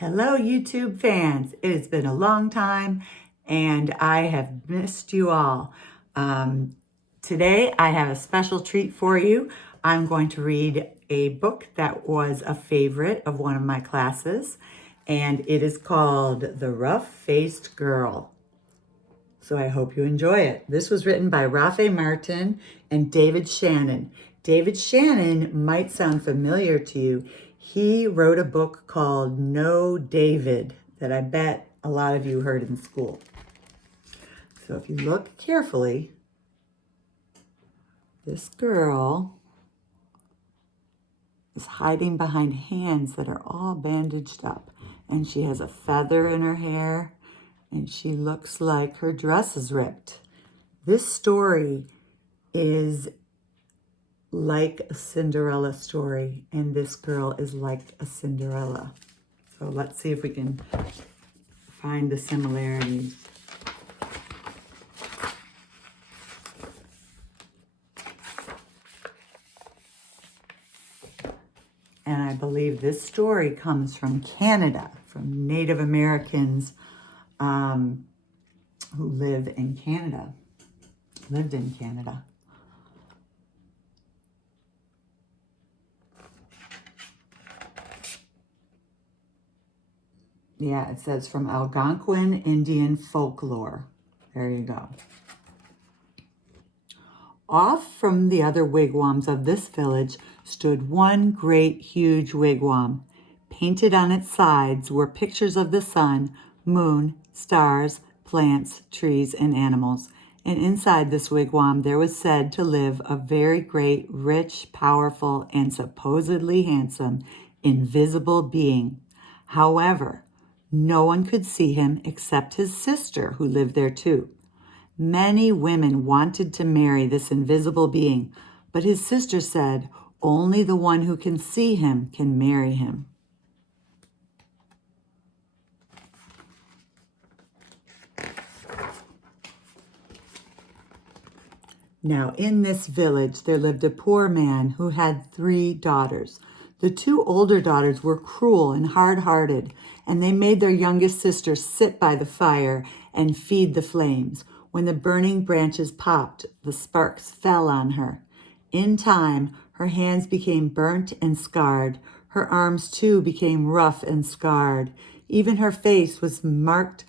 Hello, YouTube fans. It has been a long time and I have missed you all. Today, I have a special treat for you. I'm going to read a book that was a favorite of one of my classes, and it is called The Rough-Faced Girl. So I hope you enjoy it. This was written by Rafe Martin and David Shannon. David Shannon might sound familiar to you. He wrote a book called No David that I bet a lot of you heard in school. So if you look carefully, this girl is hiding behind hands that are all bandaged up, and she has a feather in her hair, and she looks like her dress is ripped. This story is like a Cinderella story, and this girl is like a Cinderella. So let's see if we can find the similarities. And I believe this story comes from Canada, from Native Americans who lived in Canada. Yeah, it says from Algonquin Indian folklore. There you go. Off from the other wigwams of this village stood one great huge wigwam. Painted on its sides were pictures of the sun, moon, stars, plants, trees, and animals. And inside this wigwam there was said to live a very great, rich, powerful, and supposedly handsome, invisible being. However, no one could see him except his sister, who lived there too. Many women wanted to marry this invisible being, but his sister said only the one who can see him can marry him. Now, in this village, there lived a poor man who had 3 daughters. The 2 older daughters were cruel and hard-hearted, and they made their youngest sister sit by the fire and feed the flames. When the burning branches popped, the sparks fell on her. In time, her hands became burnt and scarred. Her arms, too, became rough and scarred. Even her face was marked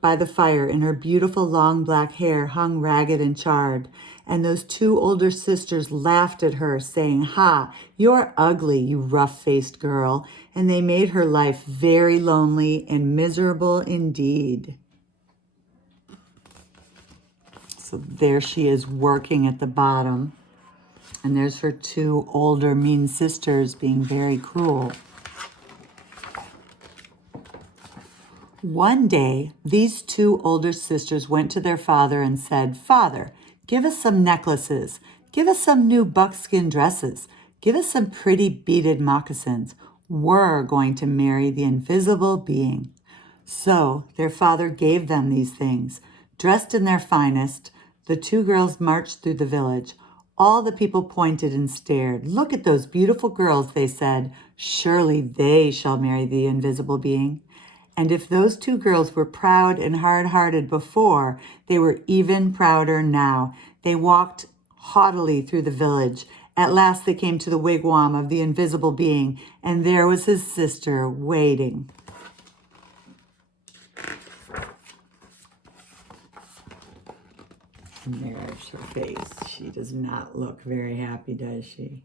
by the fire, and her beautiful long black hair hung ragged and charred. And those 2 older sisters laughed at her, saying, "Ha, you're ugly, you rough-faced girl." And they made her life very lonely and miserable indeed. So there she is working at the bottom. And there's her 2 older mean sisters being very cruel. One day, these 2 older sisters went to their father and said, "Father, give us some necklaces. Give us some new buckskin dresses. Give us some pretty beaded moccasins. We're going to marry the invisible being." So their father gave them these things. Dressed in their finest, the 2 girls marched through the village. All the people pointed and stared. "Look at those beautiful girls," they said. "Surely they shall marry the invisible being." And if those 2 girls were proud and hard-hearted before, they were even prouder now. They walked haughtily through the village. At last they came to the wigwam of the invisible being, and there was his sister waiting. And there's her face. She does not look very happy, does she?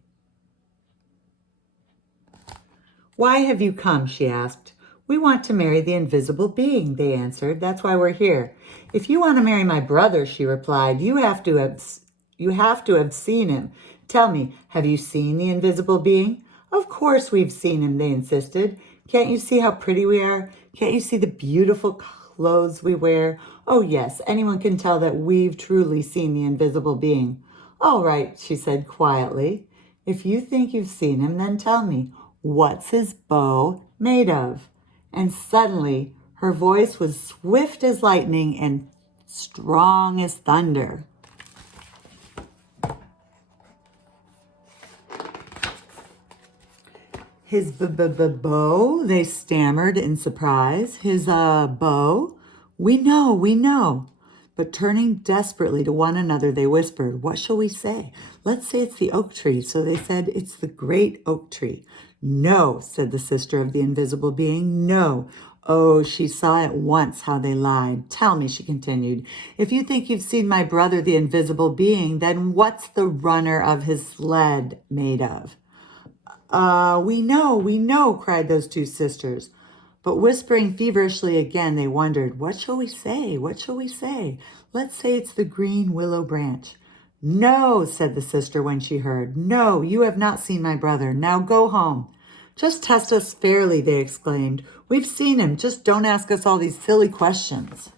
"Why have you come?" she asked. "We want to marry the invisible being," they answered. "That's why we're here." "If you want to marry my brother," she replied, you have to have seen him. Tell me, have you seen the invisible being?" "Of course we've seen him," they insisted. "Can't you see how pretty we are? Can't you see the beautiful clothes we wear?" "Oh yes, anyone can tell that we've truly seen the invisible being." "All right," she said quietly. "If you think you've seen him, then tell me, what's his bow made of?" And suddenly her voice was swift as lightning and strong as thunder. His bow, they stammered in surprise. His bow? We know, we know. But turning desperately to one another, they whispered, what shall we say? Let's say it's the oak tree. So they said, it's the great oak tree. No, said the sister of the invisible being, no. Oh, she saw at once how they lied. Tell me, she continued, if you think you've seen my brother, the invisible being, then what's the runner of his sled made of? We know, cried those two sisters. But whispering feverishly again, they wondered, what shall we say? What shall we say? Let's say it's the green willow branch. No, said the sister when she heard. No, you have not seen my brother. Now go home. Just test us fairly, they exclaimed. We've seen him. Just don't ask us all these silly questions.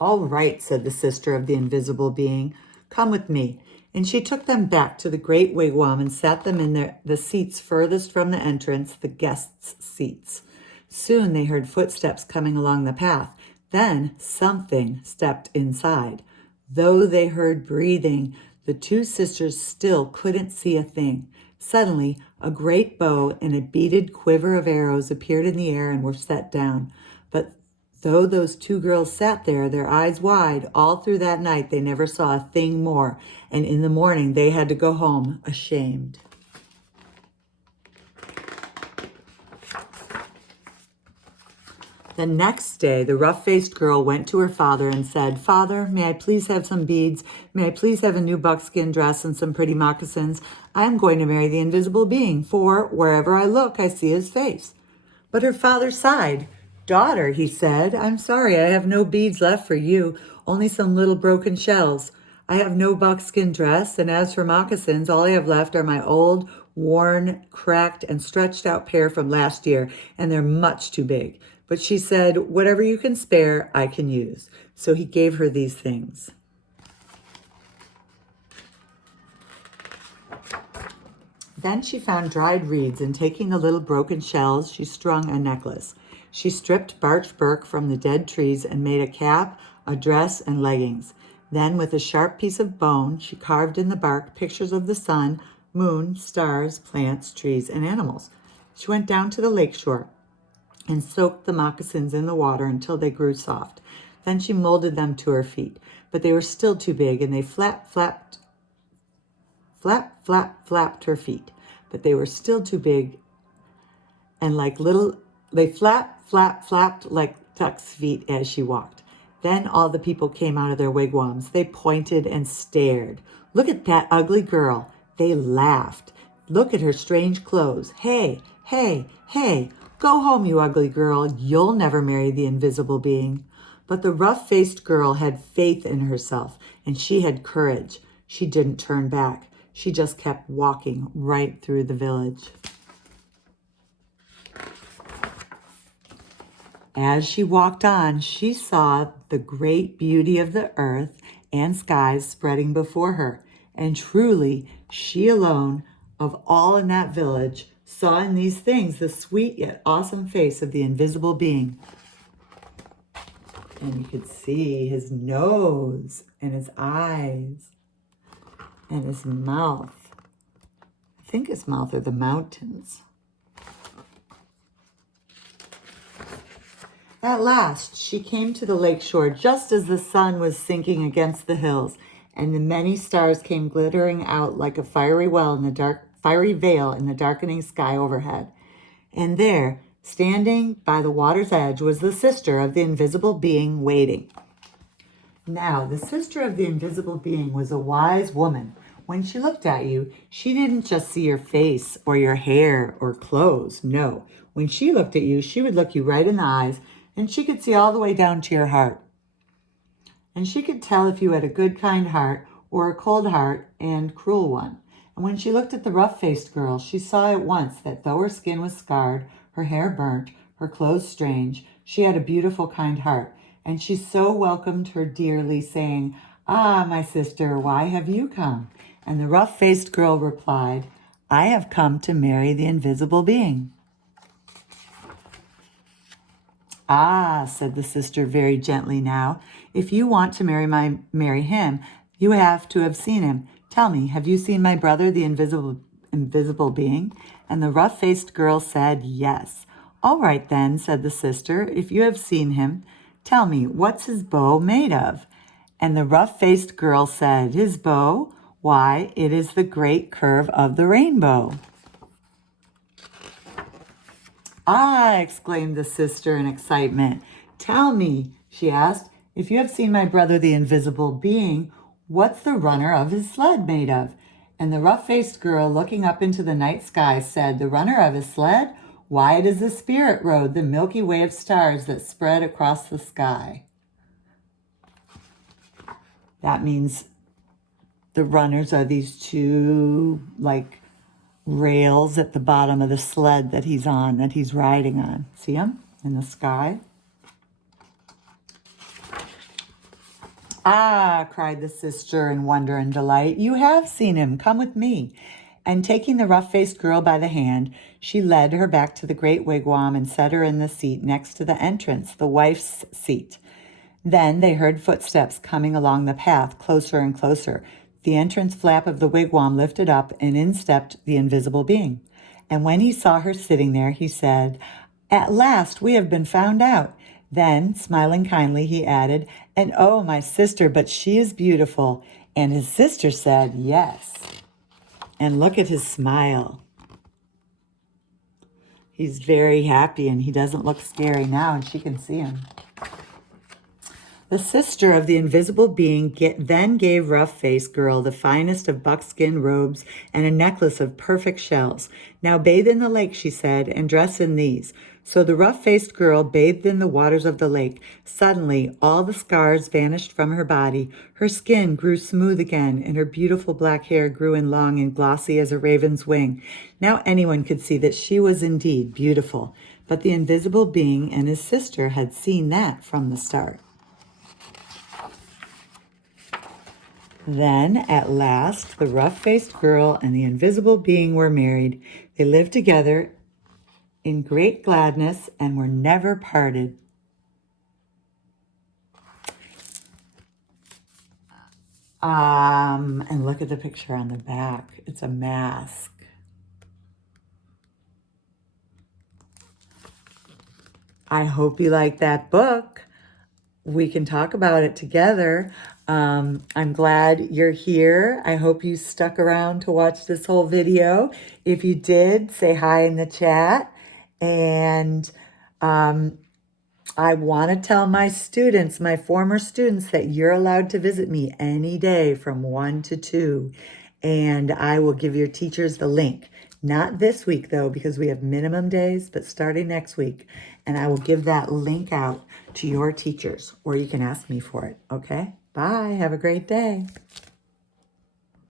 All right, said the sister of the invisible being. Come with me. And she took them back to the great wigwam and sat them in the seats furthest from the entrance, the guests' seats. Soon they heard footsteps coming along the path. Then something stepped inside. Though they heard breathing, the two sisters still couldn't see a thing. Suddenly, a great bow and a beaded quiver of arrows appeared in the air and were set down. But though those two girls sat there, their eyes wide, all through that night they never saw a thing more, and in the morning they had to go home ashamed. The next day, the rough-faced girl went to her father and said, Father, may I please have some beads? May I please have a new buckskin dress and some pretty moccasins? I am going to marry the invisible being, for wherever I look, I see his face. But her father sighed. Daughter, he said, I'm sorry, I have no beads left for you, only some little broken shells. I have no buckskin dress, and as for moccasins, all I have left are my old, worn, cracked, and stretched out pair from last year, and they're much too big. But she said, whatever you can spare, I can use. So he gave her these things. Then she found dried reeds, and taking the little broken shells, she strung a necklace. She stripped birch bark from the dead trees and made a cap, a dress, and leggings. Then, with a sharp piece of bone, she carved in the bark pictures of the sun, moon, stars, plants, trees, and animals. She went down to the lakeshore and soaked the moccasins in the water until they grew soft. Then she molded them to her feet, but they were still too big, and they flapped her feet, but they were still too big, and they flapped like duck's feet as she walked. Then all the people came out of their wigwams. They pointed and stared. Look at that ugly girl. They laughed. Look at her strange clothes. Hey, hey, hey, go home, you ugly girl. You'll never marry the invisible being. But the rough-faced girl had faith in herself, and she had courage. She didn't turn back. She just kept walking right through the village. As she walked on, she saw the great beauty of the earth and skies spreading before her. And truly, she alone, of all in that village, saw in these things the sweet yet awesome face of the invisible being. And you could see his nose and his eyes and his mouth. I think his mouth are the mountains. At last, she came to the lakeshore just as the sun was sinking against the hills, and the many stars came glittering out like a fiery veil in the darkening sky overhead. And there, standing by the water's edge, was the sister of the invisible being waiting. Now, the sister of the invisible being was a wise woman. When she looked at you, she didn't just see your face or your hair or clothes. No, when she looked at you, she would look you right in the eyes, and she could see all the way down to your heart. And she could tell if you had a good, kind heart or a cold heart and cruel one. And when she looked at the rough-faced girl, she saw at once that though her skin was scarred, her hair burnt, her clothes strange, she had a beautiful, kind heart. And she so welcomed her dearly, saying, Ah, my sister, why have you come? And the rough-faced girl replied, I have come to marry the invisible being. Ah, said the sister very gently now, if you want to marry him, you have to have seen him. Tell me, have you seen my brother, the invisible being? And the rough-faced girl said, yes. All right then, said the sister, if you have seen him, tell me, what's his bow made of? And the rough-faced girl said, his bow? Why, it is the great curve of the rainbow. Ah, exclaimed the sister in excitement. Tell me, she asked, if you have seen my brother, the invisible being, what's the runner of his sled made of? And the rough-faced girl, looking up into the night sky, said, the runner of his sled? Why, it is the spirit road, the Milky Way of stars that spread across the sky. That means the runners are these two, like, rails at the bottom of the sled that he's on, that he's riding on. See him in the sky? Ah, cried the sister in wonder and delight. You have seen him. Come with me. And taking the rough-faced girl by the hand, she led her back to the great wigwam and set her in the seat next to the entrance, the wife's seat. Then they heard footsteps coming along the path, closer and closer. The entrance flap of the wigwam lifted up, and in stepped the invisible being. And when he saw her sitting there, he said, at last we have been found out. Then, smiling kindly, he added, and oh, my sister, but she is beautiful. And his sister said, yes. And look at his smile. He's very happy, and he doesn't look scary now, and she can see him. The sister of the invisible being then gave rough-faced girl the finest of buckskin robes and a necklace of perfect shells. Now bathe in the lake, she said, and dress in these. So the rough-faced girl bathed in the waters of the lake. Suddenly, all the scars vanished from her body. Her skin grew smooth again, and her beautiful black hair grew in long and glossy as a raven's wing. Now anyone could see that she was indeed beautiful. But the invisible being and his sister had seen that from the start. Then, at last, the rough-faced girl and the invisible being were married. They lived together in great gladness and were never parted. And look at the picture on the back. It's a mask. I hope you like that book. We can talk about it together. I'm glad you're here. I hope you stuck around to watch this whole video. If you did, say hi in the chat. And I want to tell my students, my former students, that you're allowed to visit me any day from 1 to 2. And I will give your teachers the link. Not this week, though, because we have minimum days, but starting next week. And I will give that link out to your teachers, or you can ask me for it, okay? Bye. Have a great day.